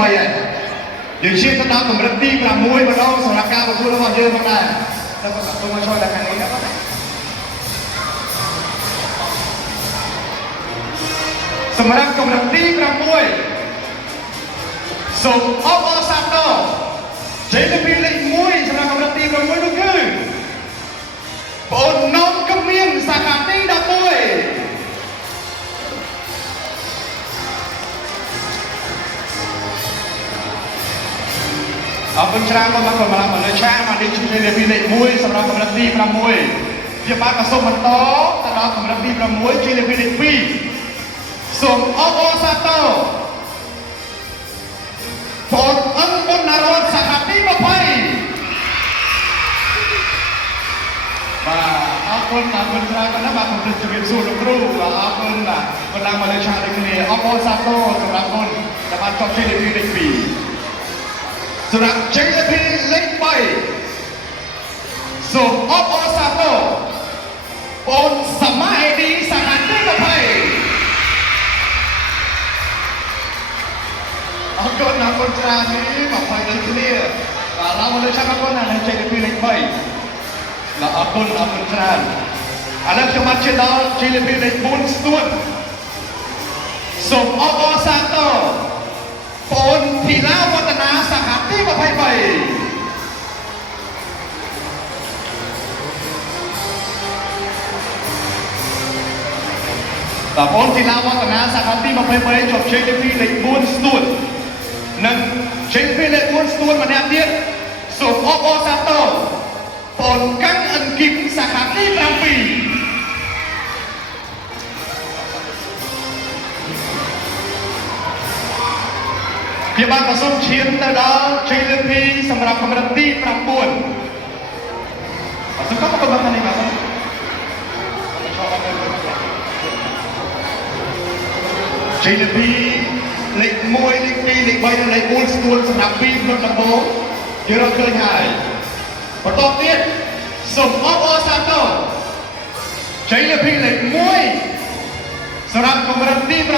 3យើងឈានទៅដល់កម្រិតទី6ម្ដងសម្រាប់ការប្រកួតរបស់យើងផងដែរដល់គាត់ទៅមកជួយដល់ខាងនេះណាបងសម្រាប់កម្រិតទី6សូមអបអរសាទរជ័យលាភីលេខ1សម្រាប់កម្រិតទី6នោះគឺបងនំកំមានសាខាទី11អរគុណច្រើនបងប្អូនមកលើឆាមកនេះជួយលាភីលេខ1សម្រាប់កម្រិតទី6ជាបានក៏សូមបន្តទៅដល់កម្រិតទី6ជួយលាភីលេខ2សូមអបអរសាទរបងអឹងបុណ្ណរតសាខាទី20បាទអរគុណច្រើនណាស់បាទខ្ញុំជម្រាបសួរលោកគ្រូបាទអរគុណបាទបណ្ដាមកលើឆាដូចគ្នាអបអរសាទរសម្រាប់គុណដែលបានចប់ជួយលាភីលេខ2សម្រាប់ជ័យលាភីលេខ3សូមអបអរសាទរបងសមាហេទីសាខាទី20អរគុណច្រើននេះ20ដូចគ្នាបាទឡើងមកលើឆាប់អរគុណណាស់ជ័យលាភីលេខ3បាទអរគុណច្រើនឥឡូវខ្ញុំបានជិះដល់ជ័យលាភីលេខ4ស្ទួតសូមអបអរសាទរបងធីឡាវឌ្ឍនាសាខាទី23បងធីឡាវឌ្ឍនាសាខាទី23ជាប់ជ័យលាភីលេខ4ស្ទួតនិងជ័យលាភីលេខ4ស្ទួតម្នាក់ទៀតសូមអបអរសាទរបងកាំងអិនគីមសាខាទី7ជាបានប្រសូមឈានទៅដល់ជ័យលាភីសម្រាប់កម្រិតទី9សង្កត់ទៅមកនេះបាទជ័យលាភីលេខ1លេខ2លេខ3និងលេខ4ស្ទួតសម្រាប់2ក្រុមដំបូងយើងរកឃើញហើយបន្តទៀតសូមអបអរសាទរជ័យលាភីលេខ1សម្រាប់កម្រិតទី9